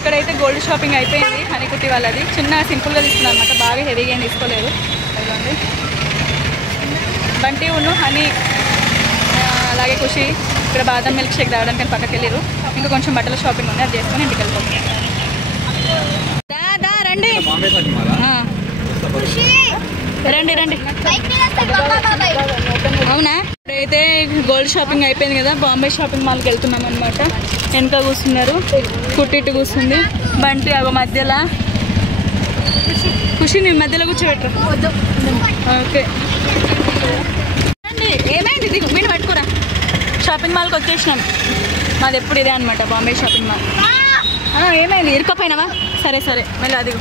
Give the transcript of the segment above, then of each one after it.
ఇక్కడైతే gold shopping అయిపోయింది. హనీకుట్టి వాళ్ళది చిన్న సింపుల్గా తీసుకున్నాను అనమాట, బాగా హెవీగా ఏం తీసుకోలేదు. అదిగోండి బంటి ఉన్ను హనీ అలాగే ఖుషి ఇక్కడ బాదం మిల్క్ షేక్ తాగడానికి పక్కకి వెళ్ళారు. ఇంకా కొంచెం బట్టల షాపింగ్ ఉంది, అది చేసుకొని ఇంటికి వెళ్ళిపోతుంది. రండి రండి రండి. అవునా, ఇప్పుడైతే గోల్డ్ షాపింగ్ అయిపోయింది కదా, బాంబే షాపింగ్ మాల్కి వెళ్తున్నాం అనమాట. వెనక కూర్చున్నారు, కుట్టిట్టు కూర్చుంది బంటి. అగో మధ్యలో ఖుషి నేను మధ్యలో కూర్చోబెట్టరు. ఓకే ఏమైంది దిగు, మీరు పట్టుకురా. షాపింగ్ మాల్కి వచ్చేసినాం, మాది ఎప్పుడు ఇదే అనమాట బాంబే షాపింగ్ మాల్. ఏమైంది ఇరుకపోయినావా? సరే సరే మళ్ళీ అదిగు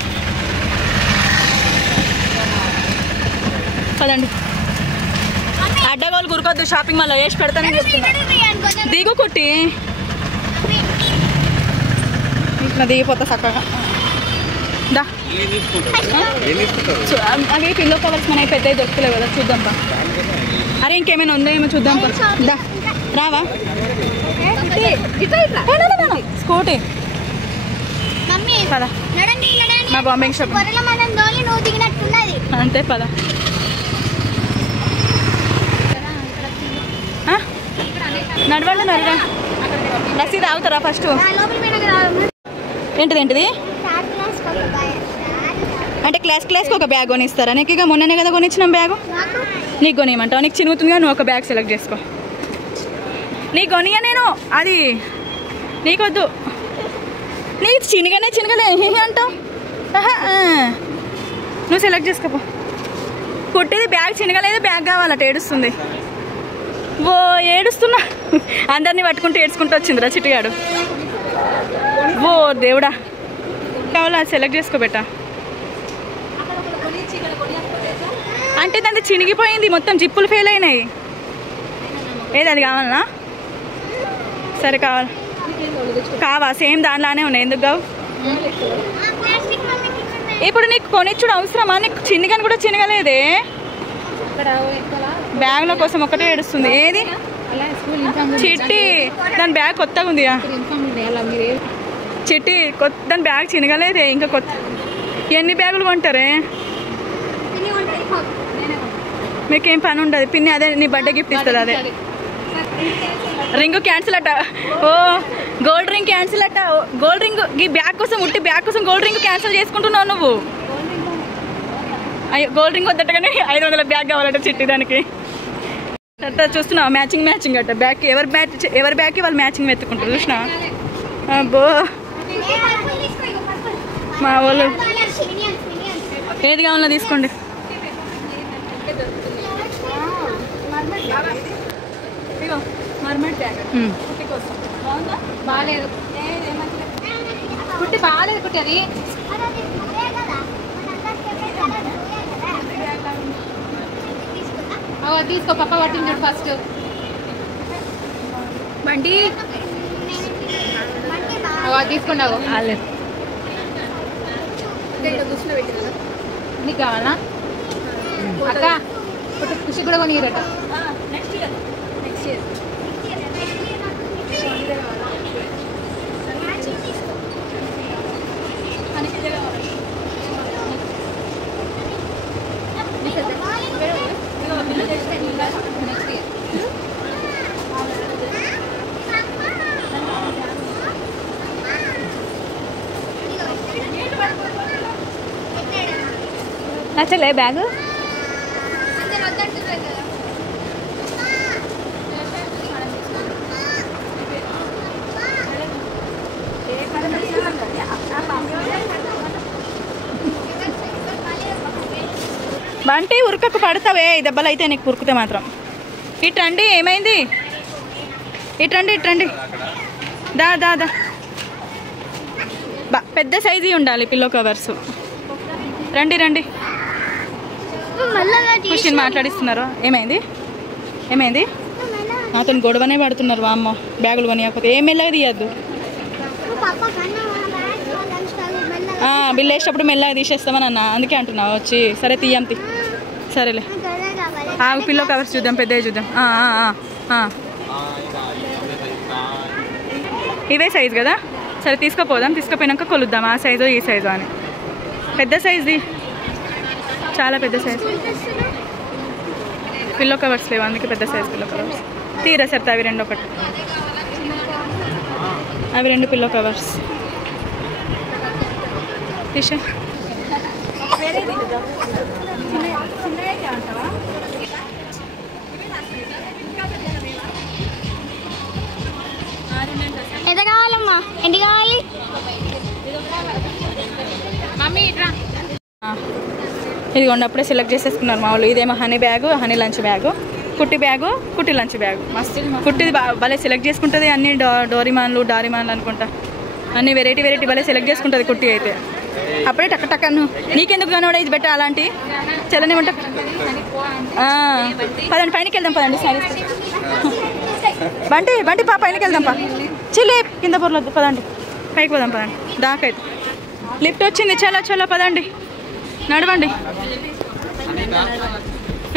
పదండి. అడ్డగోలు గురుకొద్దు, షాపింగ్ మాల్లో వేసి పెడతానని చెప్తున్నా. దిగు కుట్టి ఇట్లా దిగిపోతా చక్కగా. దా అవి పిల్లో కవర్స్ మనకి పెద్దవి దొరుకుతలేవు కదా, చూద్దాంపా. అరే ఇంకేమైనా ఉందో ఏమో చూద్దాంపా. దా రావా స్కూటీ పద. మా బాంబే షాపింగ్ అంతే పద. నడవండి నడవ. రసీదు ఆగుతారా ఫస్ట్? ఏంటిది ఏంటిది అంటే క్లాస్కి ఒక బ్యాగ్ కొనిస్తారా? నీకు ఇక మొన్ననే కదా కొనిచ్చినాం బ్యాగు, నీకు కొనియమంటావు? నీకు చినుగుతుందిగా, నువ్వు ఒక బ్యాగ్ సెలెక్ట్ చేసుకో. నీకు కొనియా నేను, అది నీకొద్దు. నీకు చినగలే అంటావు. నువ్వు సెలెక్ట్ చేసుకోపో. కుట్టేది బ్యాగ్ చినగలేదు, బ్యాగ్ కావాలట, ఏడుస్తుంది. ఓ ఏడుస్తున్నా, అందరినీ పట్టుకుంటూ ఏడ్చుకుంటూ వచ్చిందిరా చిట్టుగాడు. ఓ దేవుడా, కావాలా సెలెక్ట్ చేసుకోబెట్టా. అంటే దాంతో చినిగిపోయింది మొత్తం, జిప్పులు ఫెయిల్ అయినాయి. ఏది అది కావాలనా? సరే కావా సేమ్ దానిలానే ఉన్నాయి, ఎందుకు కావు? ఇప్పుడు నీకు కొనిచ్చుడు అవసరమా? నీకు చిన్నగాని కూడా చిన్నగలేదే, బ్యాగ్ల కోసం ఒక్కటే ఏడుస్తుంది. ఏది చిట్టి, దాని బ్యాగ్ కొత్తగా ఉంది చిట్టి, దాని బ్యాగ్ చిన్నగలేదే ఇంకా కొత్త. ఎన్ని బ్యాగులు కొంటారే? మీకేం పని ఉండదు పిన్ని, అదే నీ బర్త్డే గిఫ్ట్ ఇస్తుంది. అదే రింగ్ క్యాన్సిల్ అట్ట. ఓ గోల్డ్ రింగ్ క్యాన్సిల్ అట్ట. గోల్డ్ రింగ్ ఈ బ్యాగ్ కోసం ఉట్టి బ్యాగ్ కోసం గోల్డ్ రింగ్ క్యాన్సిల్ చేసుకుంటున్నావు నువ్వు. అయ్యో గోల్డ్ రింగ్ వద్దటగానే 500 బ్యాగ్ కావాలట చిట్టి దానికి. అట్ట చూస్తున్నావు, మ్యాచింగ్ అట్ట బ్యాగ్. ఎవరి బ్యాగ్కి వాళ్ళు మ్యాచింగ్ వెతుకుంటారు చూసినా. అబ్బో మా వాళ్ళు ఏది కావాలో తీసుకోండి. బాగాలేదు కుట్టి, బాగాలేదు కుట్టి. అది తీసుకో, పప్ప పట్టింది చూడు ఫస్ట్. బండి తీసుకున్నావు, నీకు కావాలా అక్క? ఖుషి కూడా కొనిరట. నచ్చలే బ్యాగ్? బంటి ఉరకకు పడతావే, దెబ్బలు అయితే నీకు ఉరుకుతే మాత్రం. ఇట్రండి, ఏమైంది? ఇట్రండి దా దా దా. పెద్ద సైజు ఉండాలి పిల్లో కవర్స్. రండి ఖుషిని మాట్లాడిస్తున్నారు. ఏమైంది నాతో గొడవనే పడుతున్నారు. అమ్మ బ్యాగులు కొనియకపోతే ఏం మెల్లగా తీయద్దు. బిల్ వేసేటప్పుడు మెల్లగా తీసేస్తామని అన్న, అందుకే అంటున్నావు వచ్చి. సరే తీయం సరేలే. పిల్లో కవర్స్ చూద్దాం, పెద్దవి చూద్దాం. ఇవే సైజు కదా? సరే తీసుకుపోదాం, తీసుకుపోయినాక కొలుద్దాం ఆ సైజు ఈ సైజు అని. పెద్ద సైజుది, చాలా పెద్ద సైజు. పిల్లో కవర్స్ లేవు, అందుకే పెద్ద సైజు పిల్లో కవర్స్. తీరా సరితే అవి 2 ఒకటి, అవి 2 పిల్లో కవర్స్ తీసే. ఎంత కావాలమ్మా? ఎన్ని కావాలి మమ్మీ? ఇట్రా. ఇదిగోండి అప్పుడే సెలెక్ట్ చేసేసుకున్నారు మా వాళ్ళు. ఇదేమో honey bag, honey lunch bag, కుట్టి బ్యాగు, కుట్టి లంచ్ బ్యాగు. మస్తు కుట్టిది భలే సెలెక్ట్ చేసుకుంటుంది. అన్ని డోరిమాన్లు డారిమాన్లు అనుకుంటా, అన్ని వెరైటీ వెరైటీ భలే సెలెక్ట్ చేసుకుంటుంది కుట్టి అయితే. అప్పుడే టక్క టక్కను నీకెందుకు కనబడే ఇది బెటర్ అలాంటి చల్లనే ఉంటా. పదండి పైనకి వెళ్దాం, పదండి సారీ బంటి బంటి పా పైనకి వెళ్దాం పా. చిల్లి కింద పొరలొద్దు, పదండి పైకి పోదాం, పదండి. దాకైతే లిఫ్ట్ వచ్చింది, చాలా చాలా పదండి, నడవండి.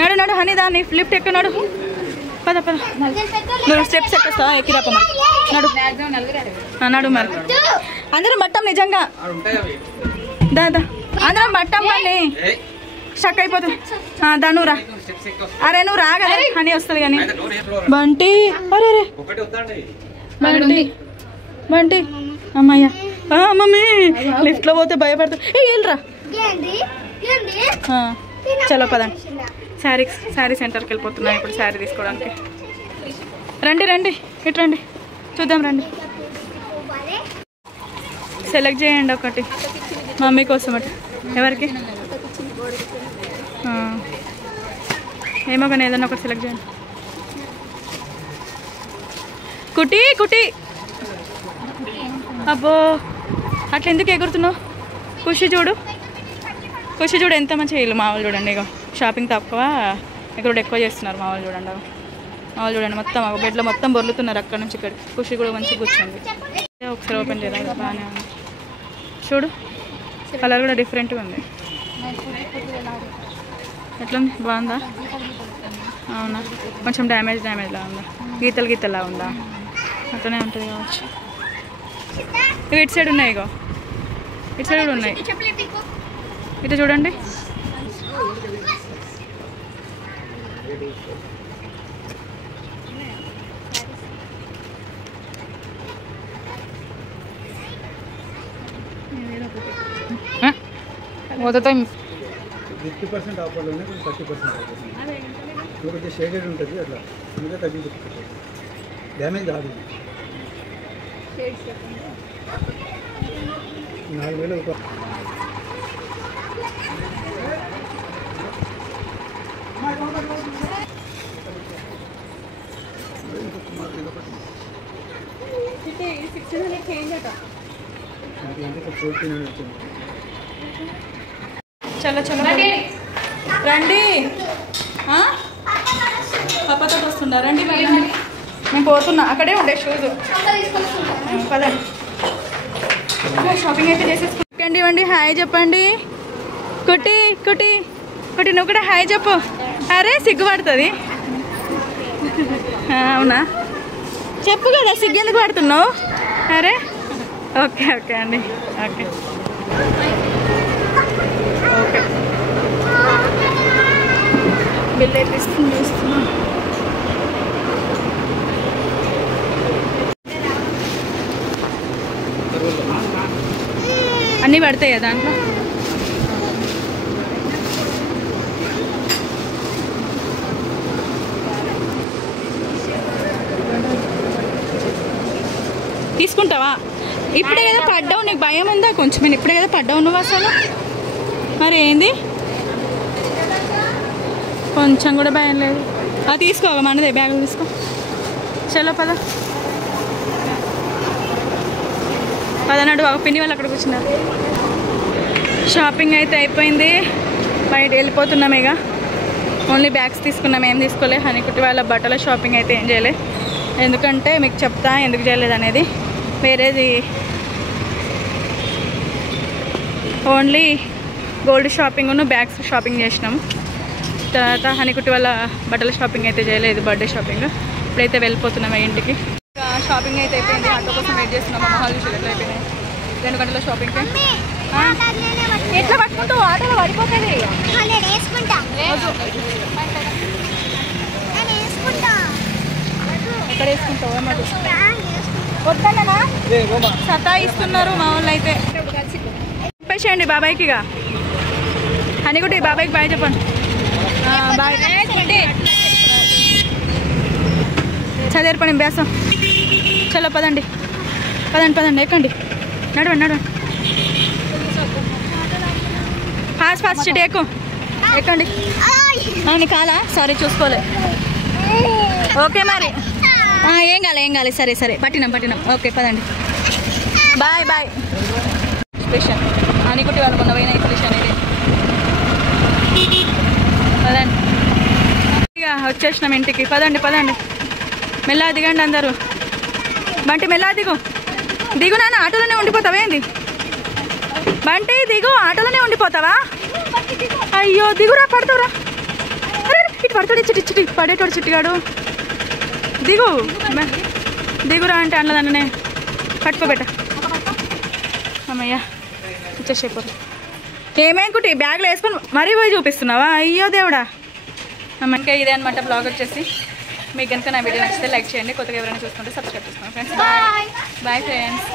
నడు నడు హనీ, దాన్ని లిఫ్ట్ ఎక్క, నడు పద పద. నువ్వు స్టెప్స్ ఎక్కేస్తా, ఎక్కిరాప మరి. నడు నడు మరి. అందరం మట్టం నిజంగా, దాదా అందరం మట్టం పని స్టక్ అయిపోతుంది. దా నువ్వు రా. అరే నువ్వు రా కదా, హనీ వస్తుంది కానీ. బంటి అరే రే బంటి బంటి అమ్మయ్య మమ్మీ లిఫ్ట్లో పోతే భయపడుతుంది. వెళ్ళరా. చలో పదండి. శారీ సెంటర్కి వెళ్ళిపోతున్నాం ఇప్పుడు శారీ తీసుకోవడానికి. రండి రండి, ఇటు రండి, చూద్దాం రండి. సెలెక్ట్ చేయండి ఒకటి మమ్మీ కోసం. అటు ఎవరికి ఏమో కానీ ఏదన్నా ఒకటి సెలెక్ట్ చేయండి. కుటీ కుటీ, అబ్బో అట్లా ఎందుకు ఎగురుతున్నావు? ఖుషి చూడు, ఖుషి చూడు ఎంత మంచిగా ఇల్లు. మా వాళ్ళు చూడండి, ఇక షాపింగ్ తక్కువ ఎగురుడు ఎక్కువ చేస్తున్నారు మా వాళ్ళు చూడండి. మా వాళ్ళు చూడండి మొత్తం బెడ్లో మొత్తం బొర్లుతున్నారు అక్కడ నుంచి ఇక్కడ. ఖుషి కూడా మంచిగా కూర్చోండి. ఒకసారి ఓపెన్ చేయాలి, బాగానే ఉంది చూడు, కలర్ కూడా డిఫరెంట్గా ఉంది. ఎట్లుంది, బాగుందా? అవునా, కొంచెం డ్యామేజ్లా ఉందా, గీతలా ఉందా? అట్లనే ఉంటుంది కావచ్చు. ఇవి ఇటు సైడ్ ఉన్నాయి, ఇగో ఇటు సైడ్ కూడా ఉన్నాయి. ఇటు చూడండి. పోతే 50% ఆఫర్లు ఉన్నాయి, 30% ఆఫర్ కొంచెం షేడెడ్ ఉంటుంది, అట్లా ఇంకా తగ్గించుకుంటుంది. డ్యామేజ్ కాదు. 4000 ఒక చలో చలో రండి. పాపతో వస్తుందా? రండి మరి, నేను పోతున్నా. అక్కడే ఉండే షూస్. పదండి, షాపింగ్ అయితే చేసేసుకోండి. ఇవ్వండి, హాయ్ చెప్పండి. కుట్టి కుట్టి కుట్టి, నువ్వు కూడా హాయ్ చెప్పు. అరే సిగ్గుపడుతుంది. అవునా, చెప్పు కదా, సిగ్గు ఎందుకు పడుతున్నావు? అరే ఓకే ఓకే అండి, ఓకే ఓకే. బిల్ వేపిస్తున్నా. అన్నీ పడతాయా దాంట్లో? తీసుకుంటావా? ఇప్పుడే కదా పడ్డావు, నీకు భయం ఉందా కొంచెం? నేను ఇప్పుడే కదా పడ్డావు నువ్వు అసలు. మరి ఏంది, కొంచెం కూడా భయం లేదు. అది తీసుకో, మనదే బ్యాగులు తీసుకో. చలో పద పదనాడు పిన్ని వాళ్ళు అక్కడ కూర్చున్నారు. షాపింగ్ అయితే అయిపోయింది, బయట వెళ్ళిపోతున్నాం. ఇక ఓన్లీ బ్యాగ్స్ తీసుకున్నాం, ఏం తీసుకోలే. హనీకుట్టి వాళ్ళ బట్టల షాపింగ్ అయితే ఏం చేయలే, ఎందుకంటే మీకు చెప్తా ఎందుకు చేయలేదు అనేది. వేరేది ఓన్లీ గోల్డ్ షాపింగ్ను బ్యాగ్స్ షాపింగ్ చేసినాం. తర్వాత హనీకుట్టి వాళ్ళ బట్టల షాపింగ్ అయితే చేయలేదు, బర్త్డే షాపింగ్. ఇప్పుడైతే వెళ్ళిపోతున్నాం ఇంటికి. షాపింగ్ అయితే అయిపోయింది. ఆటో కోసం వెయిట్ చేస్తున్నాం. మొహాలు చూసి ఎట్లా అయిపోయినాయి 2 గంటల షాపింగ్కి. ఎట్లా పట్టుకుంటావు? ఆటోలో పడిపోతుంది. ఎక్కడ వేసుకుంటావు? మరి వద్దన్నా సతాయిస్తున్నారు మా వాళ్ళు అయితే. చెప్పేసేయండి బాబాయ్కి. ఇక అని కూడా బాబాయ్కి బాయ్ చెప్పండి. బాయ్ చదివేర్పండి బ్యాసం. చలో పదండి పదండి పదండి ఎక్కండి. నడవండి నడవండి. ఫాస్ట్ ఫాస్ట్ ఎక్కు ఎక్కండి. అని కాలా? సారీ చూసుకోలే. ఓకే మరి ఏం కాలే సరే సరే పట్టినాం ఓకే పదండి. Bye bye. స్పెషల్ అని కుట్టి వాళ్ళు మొన్న పోయిన స్పెషల్ అనేది. పదండి ఇక వచ్చేసినాం ఇంటికి. పదండి పదండి మెల్లగా దిగండి అందరూ. బంటి మెల్లగా దిగు నాన్న. ఆటోలోనే ఉండిపోతావా ఏంది? బంటి దిగు. ఆటోలోనే ఉండిపోతావా? అయ్యో దిగురా పడతావురా. అరే ఇటు పడతాడు చిట్టి పడేటోడు చిట్టిగాడు. దిగురా అంటే అన్నదాన్ననే పట్టుకోబెట్ట. అమ్మయ్యా వచ్చేసేపోతుంది. ఏమేంకుటి బ్యాగ్లో వేసుకొని మరీ పోయి చూపిస్తున్నావా? అయ్యో దేవుడా. ఇంకా ఇదే అనమాట బ్లాగ్ వచ్చేసి. మీకు కనుక నా వీడియో నచ్చితే లైక్ చేయండి. కొత్తగా ఎవరైనా చూసుకుంటే సబ్స్క్రైబ్ చేసుకోండి ఫ్రెండ్స్. Bye friends.